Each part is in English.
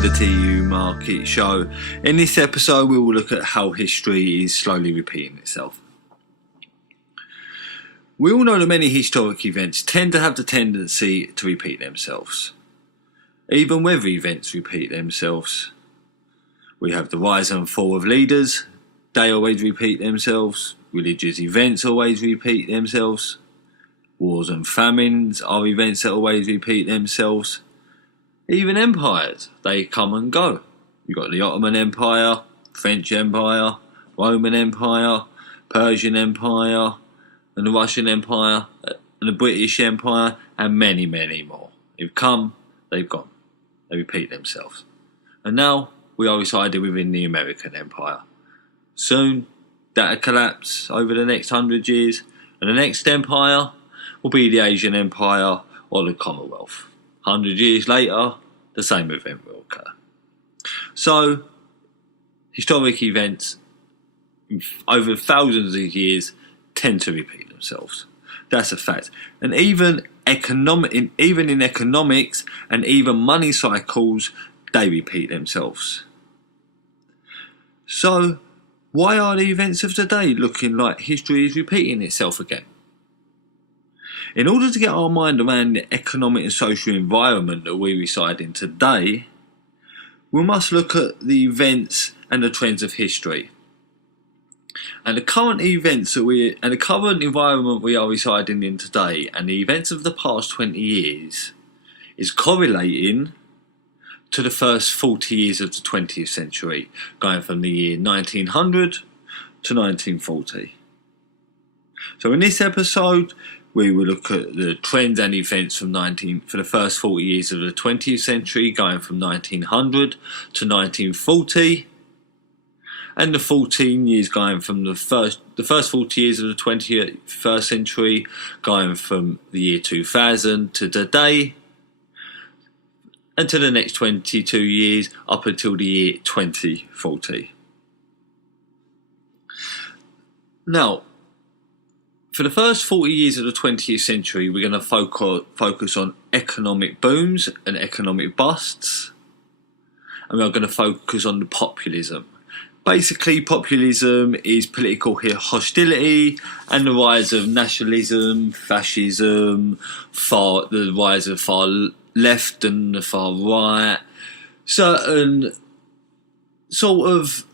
to the TU Market Show. In this episode we will look at how history is slowly repeating itself. We all know that many historic events tend to have the tendency to repeat themselves. Even weather events repeat themselves. We have the rise and fall of leaders, they always repeat themselves. Religious events always repeat themselves. Wars and famines are events that always repeat themselves. Even empires, they come and go. You've got the Ottoman Empire, French Empire, Roman Empire, Persian Empire, and the Russian Empire, and the British Empire, and many, many more. They've come, they've gone. They repeat themselves. And now we are residing within the American Empire. Soon, that'll collapse over the next 100 years, and the next empire will be the Asian Empire or the Commonwealth. 100 years later, the same event will occur. So, historic events over thousands of years tend to repeat themselves. That's a fact. And even in economics and even money cycles, they repeat themselves. So, why are the events of today looking like history is repeating itself again? In order to get our mind around the economic and social environment that we reside in today, we must look at the events and the trends of history. And the current environment we are residing in today and the events of the past 20 years is correlating to the first 40 years of the 20th century, going from the year 1900 to 1940. So in this episode, we will look at the trends and events for the first 40 years of the 20th century, going from 1900 to 1940, and the 14 years going from the first 40 years of the 21st century, going from the year 2000 to today, and to the next 22 years up until the year 2040. Now, for the first 40 years of the 20th century, we're going to focus on economic booms and economic busts, and we're going to focus on the populism. Basically, populism is political hostility and the rise of nationalism, fascism, the rise of far left and the far right, certain sort of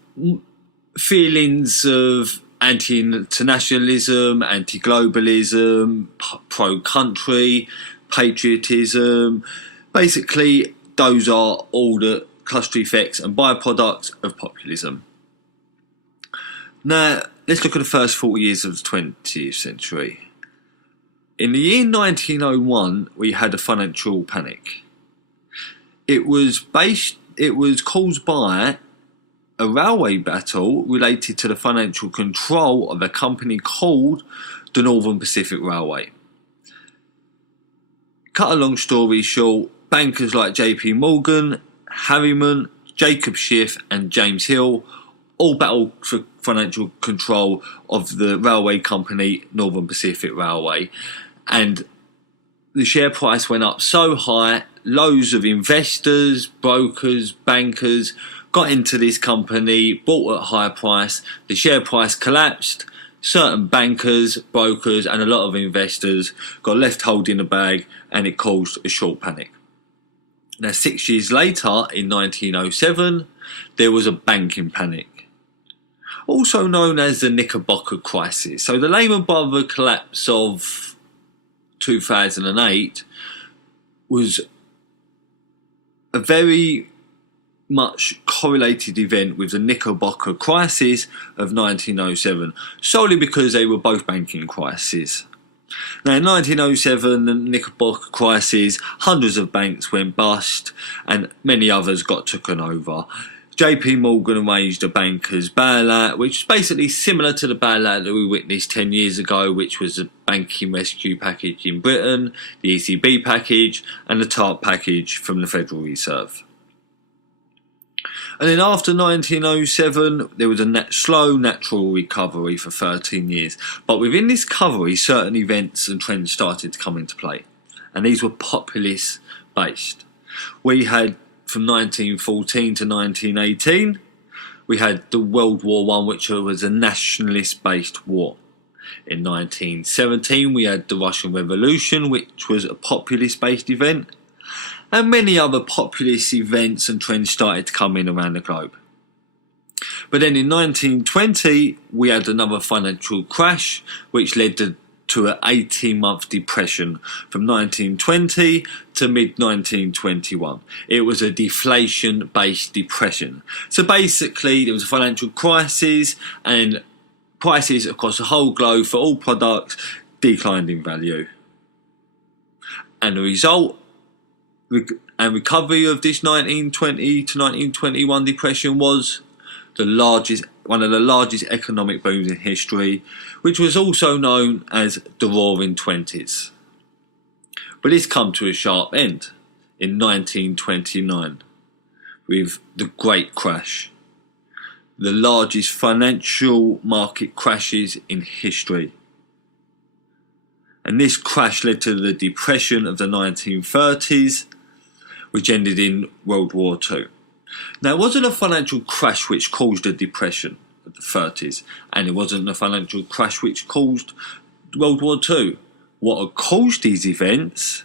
feelings of anti-internationalism, anti-globalism, pro-country, patriotism. Basically, those are all the cluster effects and byproducts of populism. Now, let's look at the first 40 years of the 20th century. In the year 1901, we had a financial panic. It was caused by a railway battle related to the financial control of a company called the Northern Pacific Railway. Cut a long story short, bankers like J.P. Morgan, Harriman, Jacob Schiff and James Hill all battled for financial control of the railway company Northern Pacific Railway, and the share price went up so high, loads of investors, brokers, bankers got into this company, bought at a high price, the share price collapsed, certain bankers, brokers and a lot of investors got left holding the bag, and it caused a short panic. Now 6 years later, in 1907, there was a banking panic, also known as the Knickerbocker crisis. So the Lehman Brothers collapse of 2008 was a very much correlated event with the Knickerbocker crisis of 1907, solely because they were both banking crises. Now in 1907, the Knickerbocker crisis, hundreds of banks went bust and many others got taken over. JP Morgan arranged a banker's bailout, which is basically similar to the bailout that we witnessed 10 years ago, which was the banking rescue package in Britain, the ECB package and the TARP package from the Federal Reserve. And then after 1907, there was a slow natural recovery for 13 years. But within this recovery, certain events and trends started to come into play. And these were populist based. We had from 1914 to 1918, we had the World War One, which was a nationalist-based war. In 1917, we had the Russian Revolution, which was a populist-based event, and many other populist events and trends started to come in around the globe. But then in 1920, we had another financial crash, which led to an 18-month depression from 1920 to mid-1921. It was a deflation-based depression. So basically, there was a financial crisis and prices across the whole globe for all products declined in value. And the result and recovery of this 1920 to 1921 depression was one of the largest economic booms in history, which was also known as the Roaring Twenties. But it's come to a sharp end in 1929 with the Great Crash, the largest financial market crashes in history. And this crash led to the depression of the 1930s, which ended in World War II. Now, it wasn't a financial crash which caused the depression of the 30s, and it wasn't a financial crash which caused World War II. What had caused these events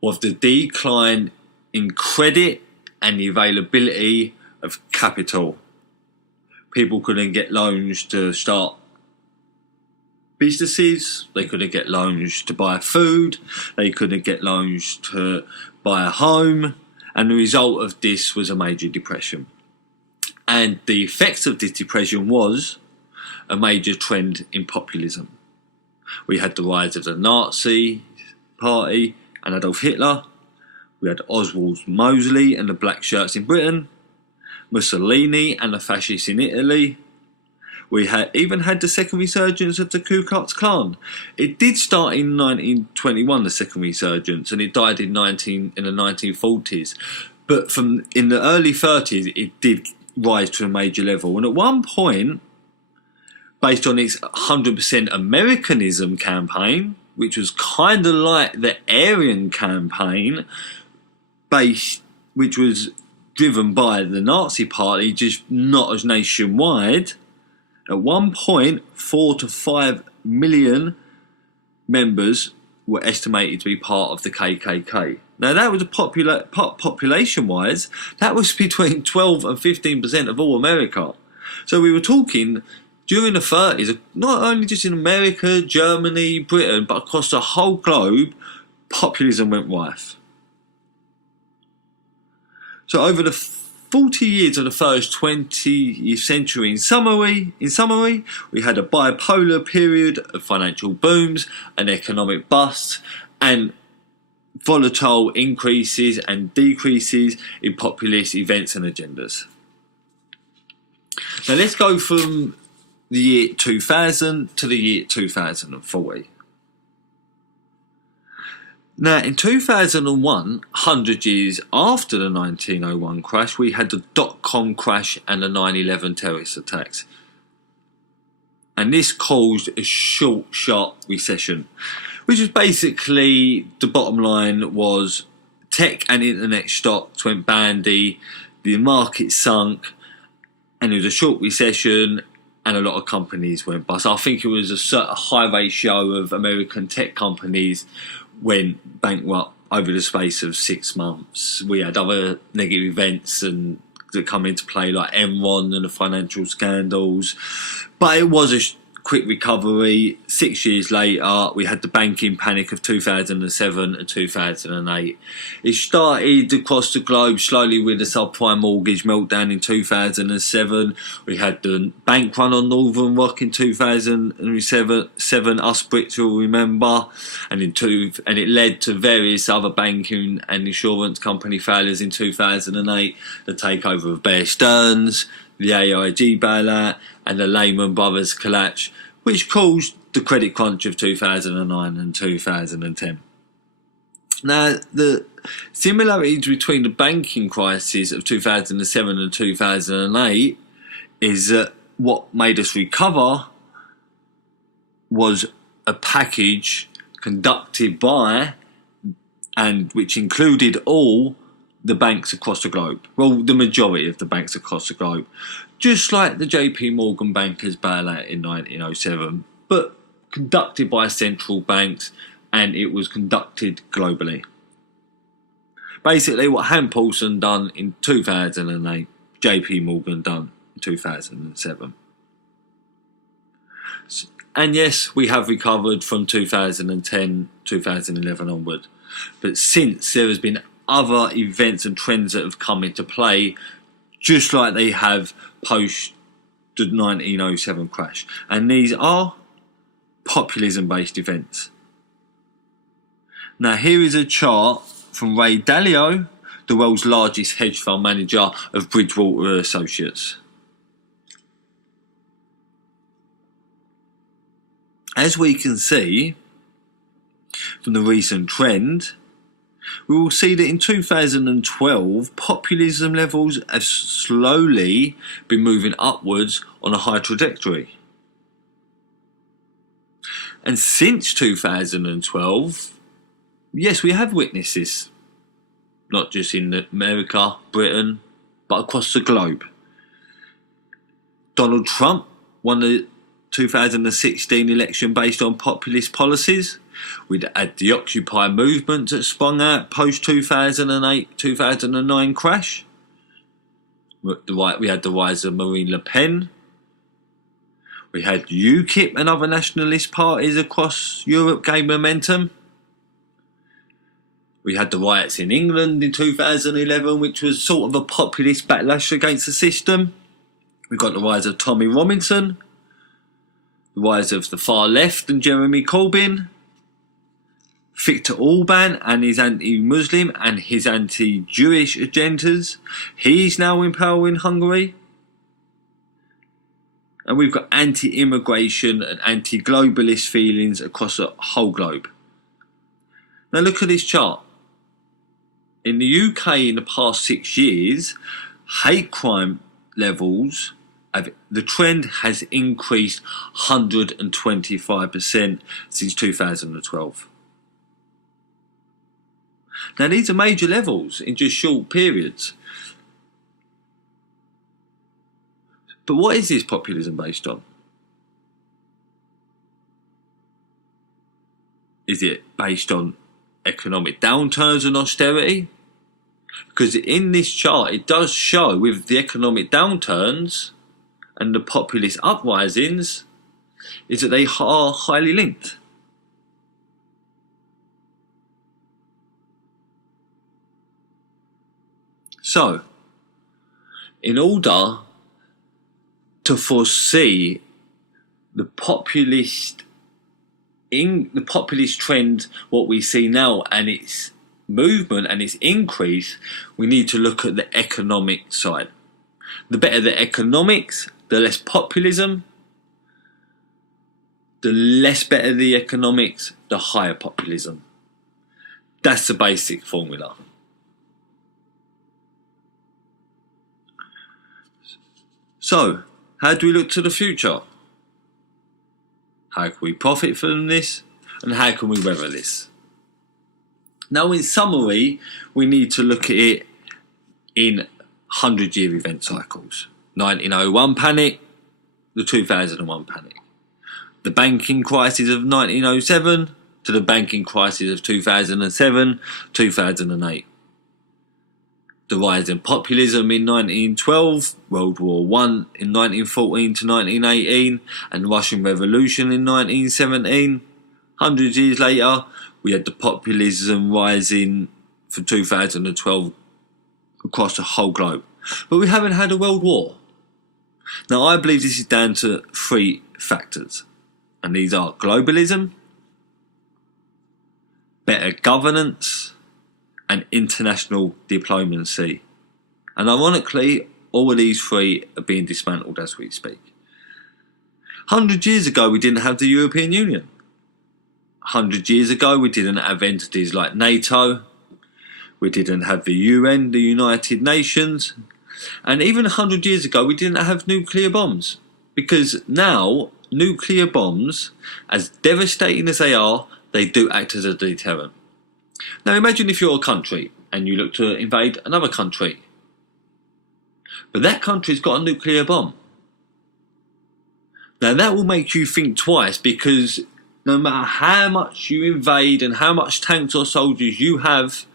was the decline in credit and the availability of capital. People couldn't get loans to start businesses, they couldn't get loans to buy food, they couldn't get loans to buy a home, and the result of this was a major depression. And the effects of this depression was a major trend in populism. We had the rise of the Nazi Party and Adolf Hitler. We had Oswald Mosley and the Black Shirts in Britain, Mussolini and the fascists in Italy. We even had the second resurgence of the Ku Klux Klan. It did start in 1921, the second resurgence, and it died in the 1940s. But in the early 30s, it did rise to a major level. And at one point, based on its 100% Americanism campaign, which was kind of like the Aryan campaign, which was driven by the Nazi Party, just not as nationwide. At one point, 4 to 5 million members were estimated to be part of the KKK. Now, that was population-wise, that was between 12 and 15% of all America. So we were talking during the 30s, not only just in America, Germany, Britain, but across the whole globe, populism went rife. So over the 40 years of the first 20th century, in summary, we had a bipolar period of financial booms and economic busts and volatile increases and decreases in populist events and agendas. Now let's go from the year 2000 to the year 2040. Now, in 2001, 100 years after the 1901 crash, we had the dot-com crash and the 9/11 terrorist attacks. And this caused a short, sharp recession, which was basically, the bottom line was tech and internet stocks went bandy, the market sunk, and there was a short recession, and a lot of companies went bust. I think it was a high ratio of American tech companies went bankrupt over the space of 6 months. We had other negative events that come into play, like Enron and the financial scandals. But it was a quick recovery. 6 years later, we had the banking panic of 2007 and 2008. It started across the globe slowly with the subprime mortgage meltdown in 2007. We had the bank run on Northern Rock in 2007, us Brits will remember, and it led to various other banking and insurance company failures in 2008, the takeover of Bear Stearns, the AIG bailout, and the Lehman Brothers collapse, which caused the credit crunch of 2009 and 2010. Now, the similarities between the banking crisis of 2007 and 2008 is that what made us recover was a package conducted by, and which included all the banks across the globe. Well, the majority of the banks across the globe. Just like the JP Morgan bankers' bailout in 1907, but conducted by central banks, and it was conducted globally. Basically, what Han Paulson done in 2008, JP Morgan done in 2007. And yes, we have recovered from 2010, 2011 onward. But since there has been other events and trends that have come into play, just like they have post the 1907 crash. And these are populism-based events. Now here is a chart from Ray Dalio, the world's largest hedge fund manager of Bridgewater Associates. As we can see from the recent trend, we will see that in 2012, populism levels have slowly been moving upwards on a high trajectory. And since 2012, yes, we have witnessed this, not just in America, Britain, but across the globe. Donald Trump won the 2016 election based on populist policies. We'd had the Occupy movement that sprung out post 2008-2009 crash. We had the rise of Marine Le Pen. We had UKIP and other nationalist parties across Europe gain momentum. We had the riots in England in 2011, which was sort of a populist backlash against the system. We got the rise of Tommy Robinson, the rise of the far left and Jeremy Corbyn, Viktor Orban and his anti-Muslim and his anti-Jewish agendas. He's now in power in Hungary. And we've got anti-immigration and anti-globalist feelings across the whole globe. Now look at this chart. In the UK in the past 6 years, hate crime levels, the trend has increased 125% since 2012. Now these are major levels in just short periods. But what is this populism based on? Is it based on economic downturns and austerity? Because in this chart it does show with the economic downturns and the populist uprisings is that they are highly linked. So, in order to foresee the populist trend, what we see now, and its movement and its increase, we need to look at the economic side. The better the economics, the less populism. The less better the economics, the higher populism. That's the basic formula. So, how do we look to the future? How can we profit from this? And how can we weather this? Now, in summary, we need to look at it in 100-year event cycles. 1901 panic, the 2001 panic. The banking crisis of 1907 to the banking crisis of 2007, 2008. The rise in populism in 1912, World War I in 1914 to 1918, and the Russian Revolution in 1917. 100 years later, we had the populism rising from 2012 across the whole globe. But we haven't had a world war. Now, I believe this is down to 3 factors. And these are globalism, better governance, and international diplomacy. And ironically, all of these 3 are being dismantled as we speak. 100 years ago, we didn't have the European Union. 100 years ago, we didn't have entities like NATO. We didn't have the UN, the United Nations. And even 100 years ago, we didn't have nuclear bombs. Because now, nuclear bombs, as devastating as they do act as a deterrent. Now imagine if you're a country and you look to invade another country. But that country's got a nuclear bomb. Now that will make you think twice, because no matter how much you invade and how much tanks or soldiers you have,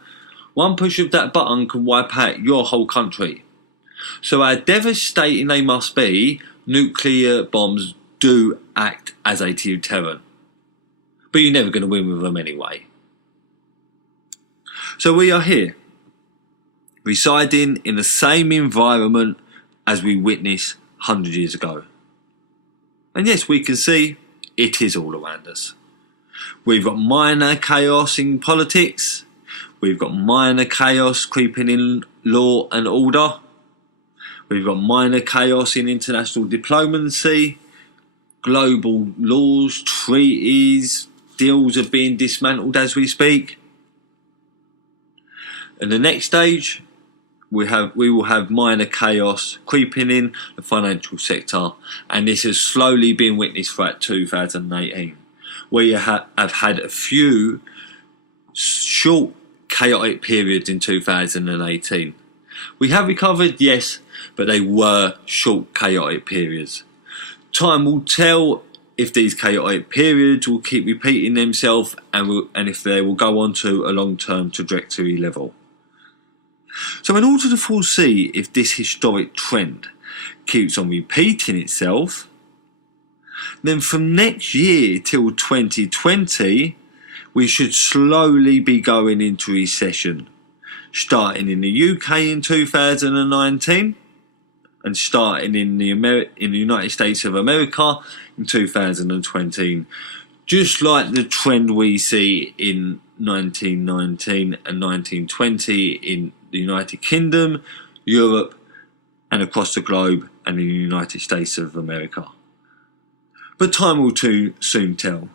one push of that button can wipe out your whole country. So how devastating they must be, nuclear bombs do act as a deterrent. But you're never going to win with them anyway. So we are here, residing in the same environment as we witnessed 100 years ago. And yes, we can see it is all around us. We've got minor chaos in politics. We've got minor chaos creeping in law and order. We've got minor chaos in international diplomacy. Global laws, treaties, deals are being dismantled as we speak. And the next stage, we will have minor chaos creeping in the financial sector, and this has slowly been witnessed throughout 2018. We have had a few short chaotic periods in 2018. We have recovered, yes, but they were short chaotic periods. Time will tell if these chaotic periods will keep repeating themselves and if they will go on to a long-term trajectory level. So in order to foresee if this historic trend keeps on repeating itself, then from next year till 2020, we should slowly be going into recession, starting in the UK in 2019 and starting in the United States of America in 2020, just like the trend we see in 1919 and 1920 in the United Kingdom, Europe, and across the globe and in the United States of America. But time will too soon tell.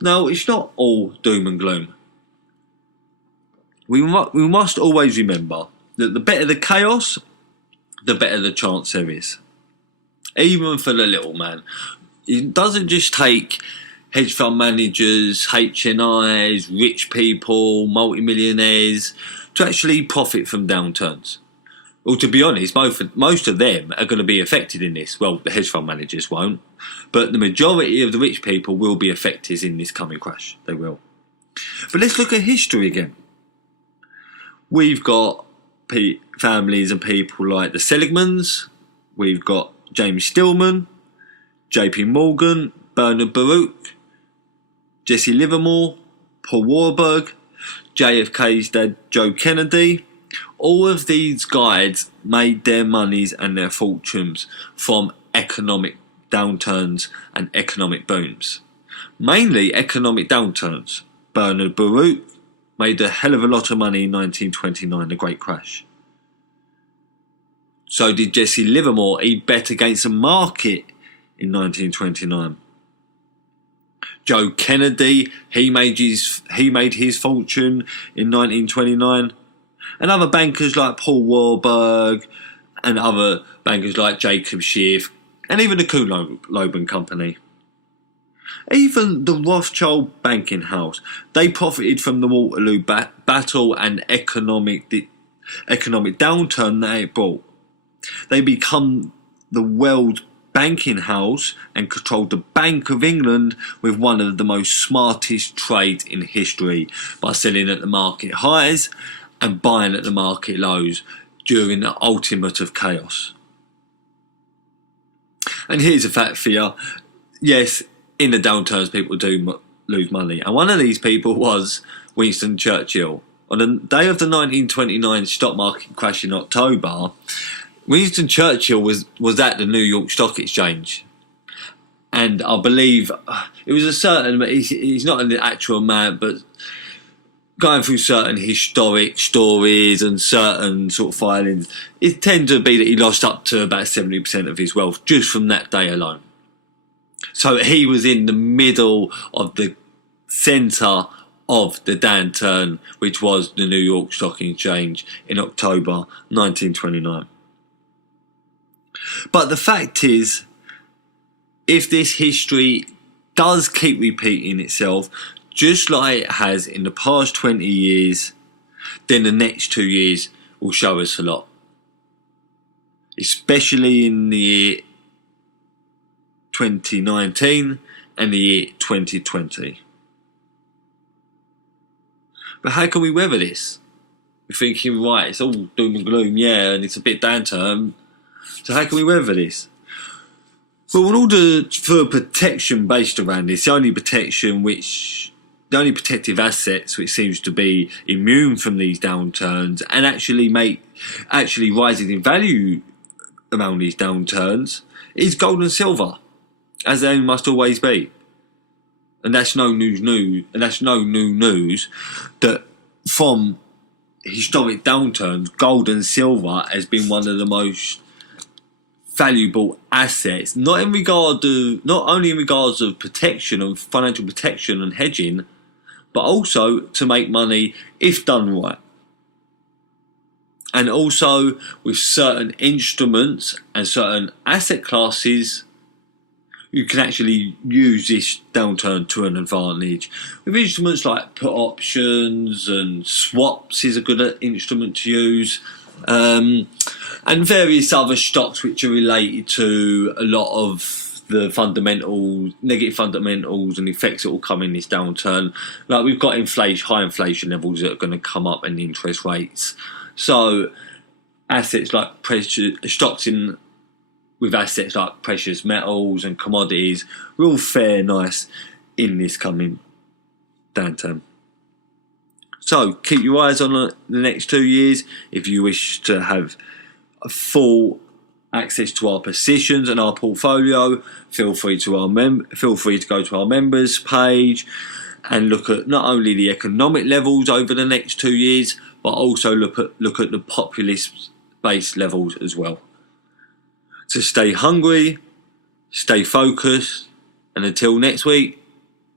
Now, it's not all doom and gloom. We must always remember that the better the chaos, the better the chance there is. Even for the little man. It doesn't just take hedge fund managers, HNIs, rich people, multimillionaires to actually profit from downturns. Well, to be honest, most of them are going to be affected in this. Well, the hedge fund managers won't, but the majority of the rich people will be affected in this coming crash. They will. But let's look at history again. We've got families and people like the Seligmans. We've got James Stillman, JP Morgan, Bernard Baruch, Jesse Livermore, Paul Warburg, JFK's dad Joe Kennedy. All of these guys made their monies and their fortunes from economic downturns and economic booms. Mainly economic downturns. Bernard Baruch made a hell of a lot of money in 1929, the Great Crash. So did Jesse Livermore. He bet against the market in 1929. Joe Kennedy, he made his fortune in 1929. And other bankers like Paul Warburg and other bankers like Jacob Schiff and even the Kuhn-Loeb Company. Even the Rothschild banking house, they profited from the Waterloo battle and economic downturn that it brought. They become the world banking house and controlled the Bank of England with one of the most smartest trades in history by selling at the market highs and buying at the market lows during the ultimate of chaos. And here's a fact for you. Yes, in the downturns people do lose money. And one of these people was Winston Churchill. On the day of the 1929 stock market crash in October, Winston Churchill was at the New York Stock Exchange. And I believe it was a certain, he's not an actual man, but going through certain historic stories and certain sort of filings, it tends to be that he lost up to about 70% of his wealth just from that day alone. So he was in the middle of the centre of the downturn, which was the New York Stock Exchange in October 1929. But the fact is, if this history does keep repeating itself, just like it has in the past 20 years, then the next 2 years will show us a lot. Especially in the year 2019 and the year 2020. But how can we weather this? We're thinking, right, it's all doom and gloom, yeah, and it's a bit downturn. So how can we weather this? Well, in order for protection based around this, the only protective assets which seems to be immune from these downturns and actually rising in value around these downturns is gold and silver, as they must always be. And that's no new news that from historic downturns, gold and silver has been one of the most valuable assets, not only in regards of protection and financial protection and hedging, but also to make money if done right. And also with certain instruments and certain asset classes, you can actually use this downturn to an advantage. With instruments like put options and swaps is a good instrument to use. And various other stocks which are related to a lot of the negative fundamentals and effects that will come in this downturn. Like we've got high inflation levels that are going to come up and interest rates. So assets like with assets like precious metals and commodities will fare nice in this coming downturn. So keep your eyes on the next 2 years. If you wish to have a full access to our positions and our portfolio, feel free to go to our members page and look at not only the economic levels over the next 2 years, but also look at the populist based levels as well. So stay hungry, stay focused, and until next week,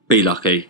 be lucky.